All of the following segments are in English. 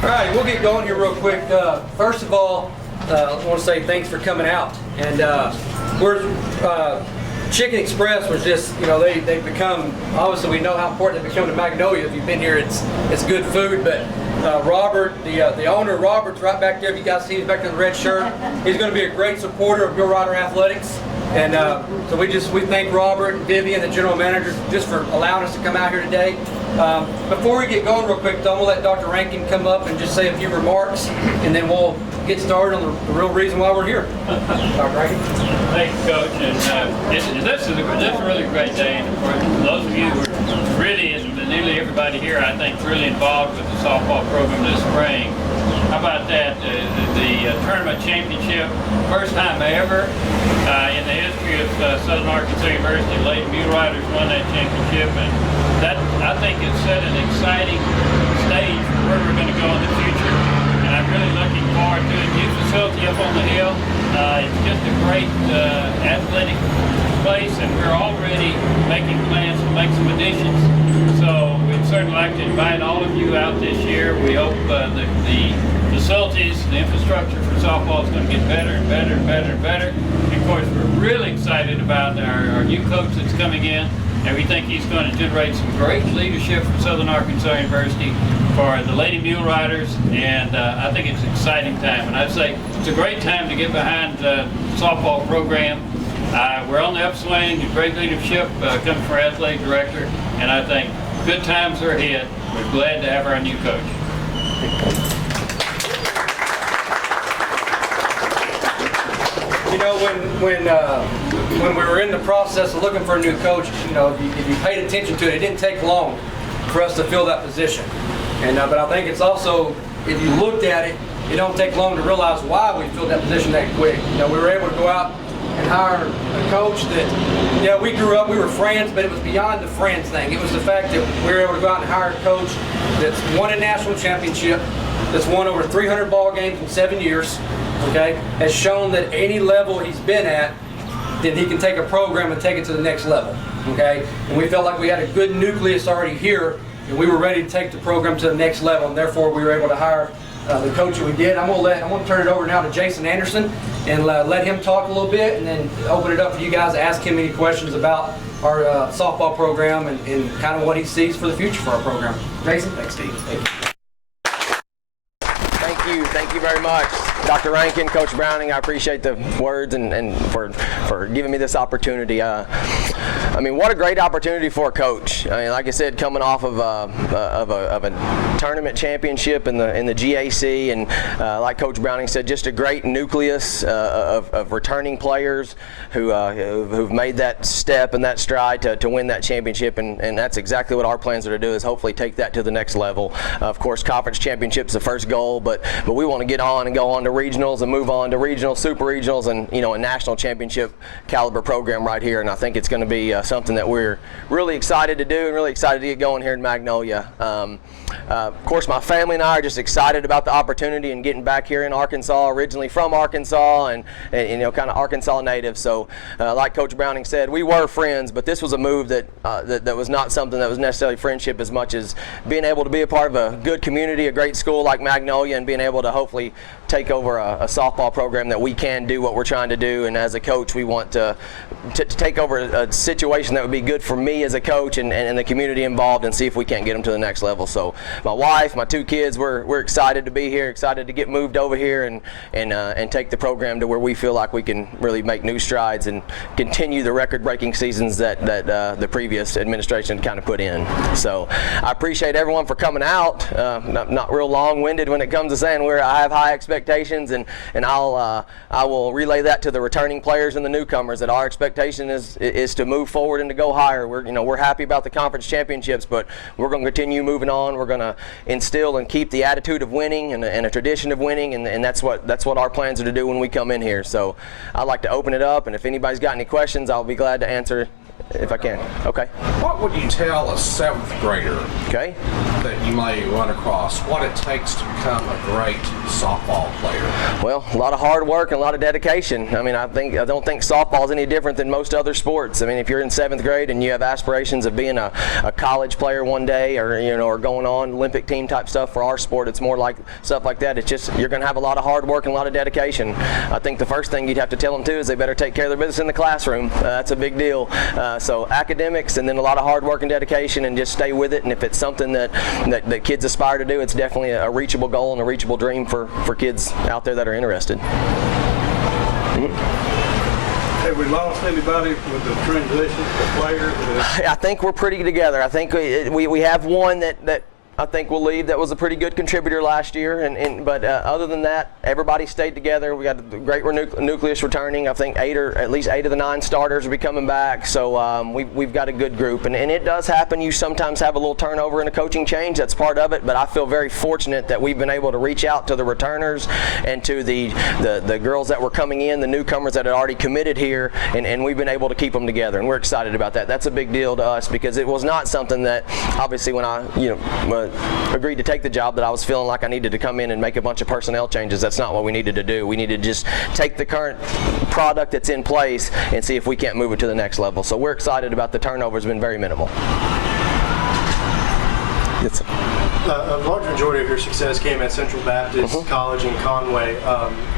All right, we'll get going here real quick. First of all, I want to say thanks for coming out. And Chicken Express was just, they've become, obviously we know how important they've become to Magnolia. If you've been here, it's good food. But Robert, the owner, Robert's right back there. If you guys see, he's back in the red shirt. He's going to be a great supporter of Mule Rider Athletics. And so we thank Robert and Vivian, the general manager, just for allowing us to come out here today. Before we get going real quick, though, I'm going to let Dr. Rankin come up and just say a few remarks, and then we'll get started on the real reason why we're here. Dr. Rankin. Thank you, Coach. And this is a really great day. And for those of you who are really, and nearly everybody here, I think, really involved with the softball program this spring. How about that? The tournament championship, first time ever in the history of Southern Arkansas University. Lady Mule Riders won that championship, and that, I think, has set an exciting stage for where we're going to go in the future. And I'm really looking forward to a new facility up on the hill. It's just a great athletic place, and we're already making plans to make some additions. So we'd certainly like to invite all of you out this year. We hope the facilities, the infrastructure for softball is going to get better and better and better and better. And of course, we're really excited about our new coach that's coming in, and we think he's going to generate some great leadership from Southern Arkansas University for the Lady Mule Riders, and I think it's an exciting time. And I'd say it's a great time to get behind the softball program. We're on the upswing, great leadership coming from our athletic director, and I think good times are ahead. We're glad to have our new coach. When we were in the process of looking for a new coach, if you paid attention to it, it didn't take long for us to fill that position. And but I think it's also, if you looked at it, it don't take long to realize why we filled that position that quick. We were able to go out and hire a coach that, we grew up, we were friends, but it was beyond the friends thing. It was the fact that we were able to go out and hire a coach that's won a national championship, that's won over 300 ball games in 7 years, okay, has shown that any level he's been at, then he can take a program and take it to the next level, okay? And we felt like we had a good nucleus already here, and we were ready to take the program to the next level, and therefore we were able to hire the coach that we did. I'm gonna turn it over now to Jason Anderson and let him talk a little bit, and then open it up for you guys to ask him any questions about our softball program and kind of what he sees for the future for our program. Jason? Thanks, Steve. Thank you. Thank you very much, Dr. Rankin, Coach Browning. I appreciate the words and for giving me this opportunity. What a great opportunity for a coach. Like I said, coming off of a tournament championship in the GAC, and like Coach Browning said, just a great nucleus of returning players who've made that step and that stride to win that championship, and that's exactly what our plans are to do, is hopefully take that to the next level. Of course, conference championship's the first goal, but we want to get on and go on to regionals and move on to regionals, super regionals, and a national championship caliber program right here. And I think it's going to be something that we're really excited to do and really excited to get going here in Magnolia. Of course, my family and I are just excited about the opportunity and getting back here in Arkansas, originally from Arkansas and kind of Arkansas native. So like Coach Browning said, we were friends, but this was a move that was not something that was necessarily friendship as much as being able to be a part of a good community, a great school like Magnolia, and being able to hopefully take over a softball program that we can do what we're trying to do. And as a coach, we want to take over a situation that would be good for me as a coach and the community involved, and see if we can't get them to the next level. So my wife, my two kids, we're excited to be here, excited to get moved over here and take the program to where we feel like we can really make new strides and continue the record-breaking seasons that the previous administration kind of put in. So I appreciate everyone for coming out. Not real long-winded when it comes to saying I have high expectations, and I will relay that to the returning players and the newcomers, that our expectation is to move forward and to go higher. We're happy about the conference championships, but we're going to continue moving on. We're going to instill and keep the attitude of winning and a tradition of winning, and that's what our plans are to do when we come in here. So I'd like to open it up, and if anybody's got any questions, I'll be glad to answer if I can. Okay. What would you tell a 7th grader Okay. that you may run across what it takes to become a great softball player? Well, a lot of hard work and a lot of dedication. I mean, I don't think softball is any different than most other sports. I mean, if you're in 7th grade and you have aspirations of being a college player one day, or or going on Olympic team type stuff, for our sport, it's more like stuff like that. It's just you're going to have a lot of hard work and a lot of dedication. I think the first thing you'd have to tell them too is they better take care of their business in the classroom. That's a big deal. So academics, and then a lot of hard work and dedication, and just stay with it. And if it's something that kids aspire to do, it's definitely a reachable goal and a reachable dream for kids out there that are interested. Have we lost anybody with the transition to players? I think we're pretty together. I think we have one that I think we'll leave that was a pretty good contributor last year, but other than that, everybody stayed together. We got a great nucleus returning. I think at least 8 of the 9 starters will be coming back. So we've got a good group, and it does happen. You sometimes have a little turnover and a coaching change. That's part of it. But I feel very fortunate that we've been able to reach out to the returners and to the girls that were coming in, the newcomers that had already committed here, and we've been able to keep them together. And we're excited about that. That's a big deal to us, because it was not something that, obviously, when I agreed to take the job, that I was feeling like I needed to come in and make a bunch of personnel changes. That's not what we needed to do. We needed to just take the current product that's in place and see if we can't move it to the next level. So we're excited about the turnover. It's been very minimal. Yes. A large majority of your success came at Central Baptist College in Conway.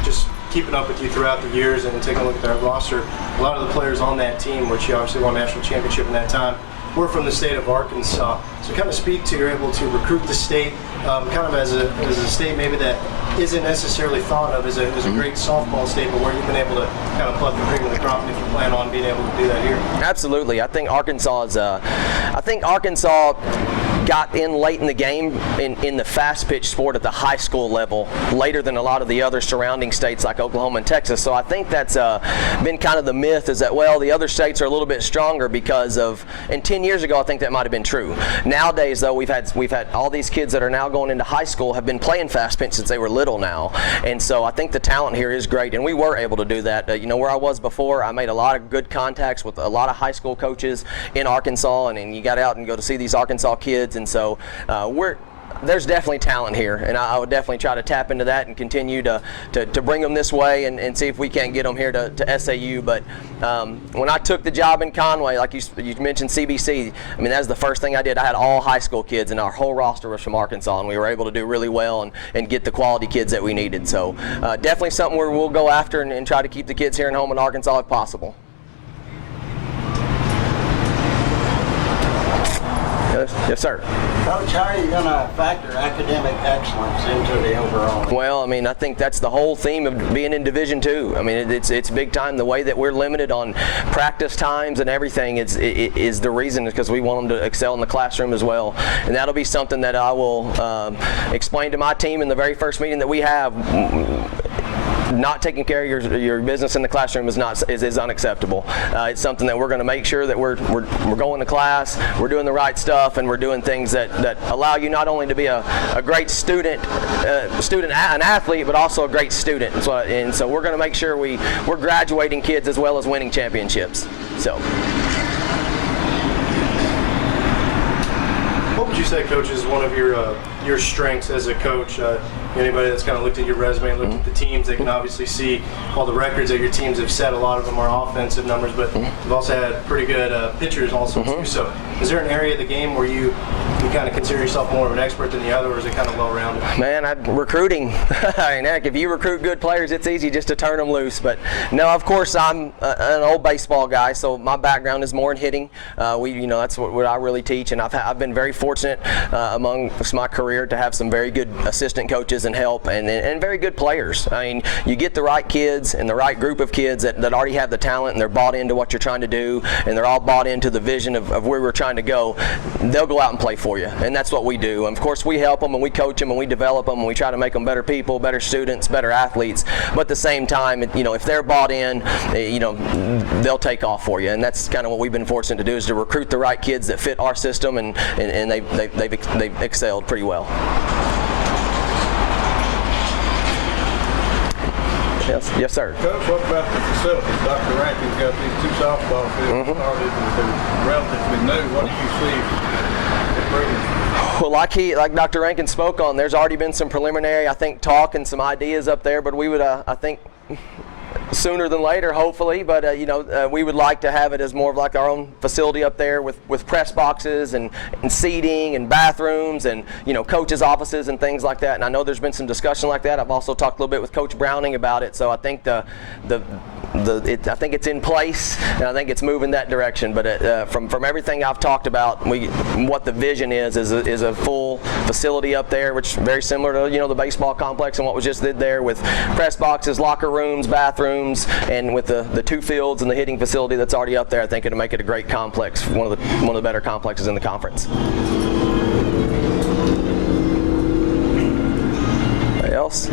Just keeping up with you throughout the years and taking a look at that roster, a lot of the players on that team, which you obviously won a national championship in that time, we're from the state of Arkansas. So kind of speak to, you're able to recruit the state kind of as a state maybe that isn't necessarily thought of as a great softball state, but where you've been able to kind of plug the cream of the crop, and if you plan on being able to do that here. Absolutely. I think Arkansas got in late in the game in the fast pitch sport at the high school level, later than a lot of the other surrounding states like Oklahoma and Texas. So I think that's been kind of the myth, is that, well, the other states are a little bit stronger because of, and 10 years ago I think that might have been true. Nowadays though, we've had all these kids that are now going into high school have been playing fast pitch since they were little now. And so I think the talent here is great, and we were able to do that. Where I was before, I made a lot of good contacts with a lot of high school coaches in Arkansas, and you got out and go to see these Arkansas kids. And so there's definitely talent here, and I would definitely try to tap into that and continue to bring them this way and see if we can't get them here to SAU. But when I took the job in Conway, like you mentioned CBC, I mean, that was the first thing I did. I had all high school kids, and our whole roster was from Arkansas, and we were able to do really well and get the quality kids that we needed. So definitely something where we'll go after and try to keep the kids here and home in Arkansas if possible. Yes, sir. Coach, how are you going to factor academic excellence into the overall? Well, I mean, I think that's the whole theme of being in Division II. I mean, it's big time. The way that we're limited on practice times and everything is the reason, because we want them to excel in the classroom as well. And that'll be something that I will explain to my team in the very first meeting that we have. Not taking care of your business in the classroom is unacceptable. It's something that we're going to make sure that we're going to class, we're doing the right stuff, and we're doing things that allow you not only to be a great student, an athlete, but also a great student. And so we're going to make sure we're graduating kids as well as winning championships. So. What would you say, Coach, is one of your strengths as a coach? Anybody that's kind of looked at your resume and looked at the teams, they can obviously see all the records that your teams have set. A lot of them are offensive numbers, but you've also had pretty good pitchers also too. So is there an area of the game where you kind of consider yourself more of an expert than the other, or is it kind of well-rounded? Man, recruiting. I mean, heck, if you recruit good players, it's easy just to turn them loose. But no, of course, I'm an old baseball guy, so my background is more in hitting. That's what I really teach, and I've been very fortunate amongst my career to have some very good assistant coaches and help, and very good players. I mean, you get the right kids and the right group of kids that already have the talent, and they're bought into what you're trying to do, and they're all bought into the vision of where we're trying to go. They'll go out and play for you, and that's what we do. And of course, we help them, and we coach them, and we develop them, and we try to make them better people, better students, better athletes. But at the same time, if they're bought in, they'll take off for you. And that's kind of what we've been fortunate to do, is to recruit the right kids that fit our system, and they've excelled pretty well. Yes, sir. Coach, what about the facilities? Dr. Rankin's got these 2 softball fields started and they're relatively new. What do you see improving? Well, like Dr. Rankin spoke on, there's already been some preliminary, I think, talk and some ideas up there, but we would, I think, sooner than later, hopefully, but we would like to have it as more of like our own facility up there with press boxes and seating and bathrooms and coaches' offices and things like that. And I know there's been some discussion like that. I've also talked a little bit with Coach Browning about it, so I think I think it's in place, and I think it's moving that direction. But from everything I've talked about, what the vision is a full facility up there, which is very similar to the baseball complex and what was just did there with press boxes, locker rooms, bathrooms, and with the 2 fields and the hitting facility that's already up there. I think it'll make it a great complex, one of the better complexes in the conference. Anybody else?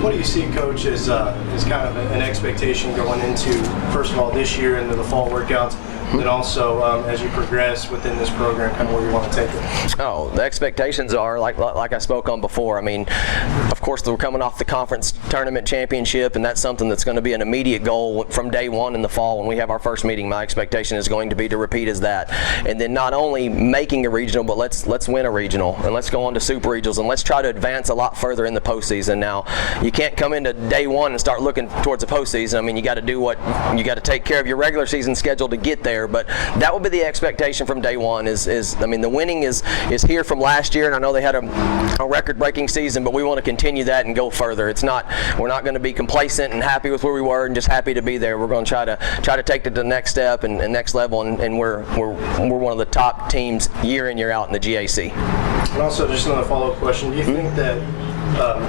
What do you see, Coach, as kind of an expectation going into, first of all, this year into the fall workouts, and also as you progress within this program, kind of where you want to take it? Oh, the expectations are like I spoke on before. I mean, of course, we're coming off the conference tournament championship, and that's something that's going to be an immediate goal from day one in the fall when we have our first meeting. My expectation is going to be to repeat as that, and then not only making a regional, but let's win a regional, and let's go on to super regionals, and let's try to advance a lot further in the postseason. Now, you can't come into day one and start looking towards the postseason. I mean, you got to do what you got to take care of your regular season schedule to get there. But that would be the expectation from day one. I mean, the winning is here from last year, and I know they had a record-breaking season, but we want to continue that and go further. We're not going to be complacent and happy with where we were and just happy to be there. We're going to try to take it to the next step and next level, and we're one of the top teams year in, year out in the GAC. And also, just another follow-up question: do you think that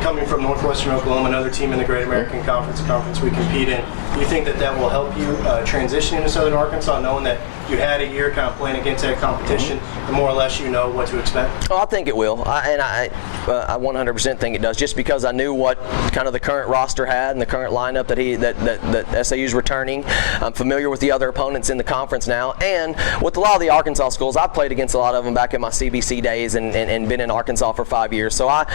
coming from Northwestern Oklahoma, another team in the Great American Conference we compete in, do you think that will help you transition into Southern Arkansas, knowing that you had a year kind of playing against that competition, and more or less you know what to expect? Oh, I think it will, I 100% think it does, just because I knew what kind of the current roster had and the current lineup that SAU's returning. I'm familiar with the other opponents in the conference now, and with a lot of the Arkansas schools, I've played against a lot of them back in my CBC days and been in Arkansas for 5 years, so I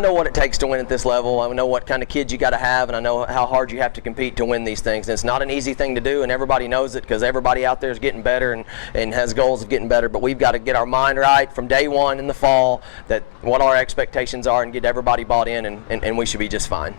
know what it takes to win at this level. I know what kind of kids you got to have, and I know how hard you have to compete to win these things. And it's not an easy thing to do, and everybody knows it because everybody out there is getting better and has goals of getting better. But we've got to get our mind right from day one in the fall, that what our expectations are, and get everybody bought in, and we should be just fine.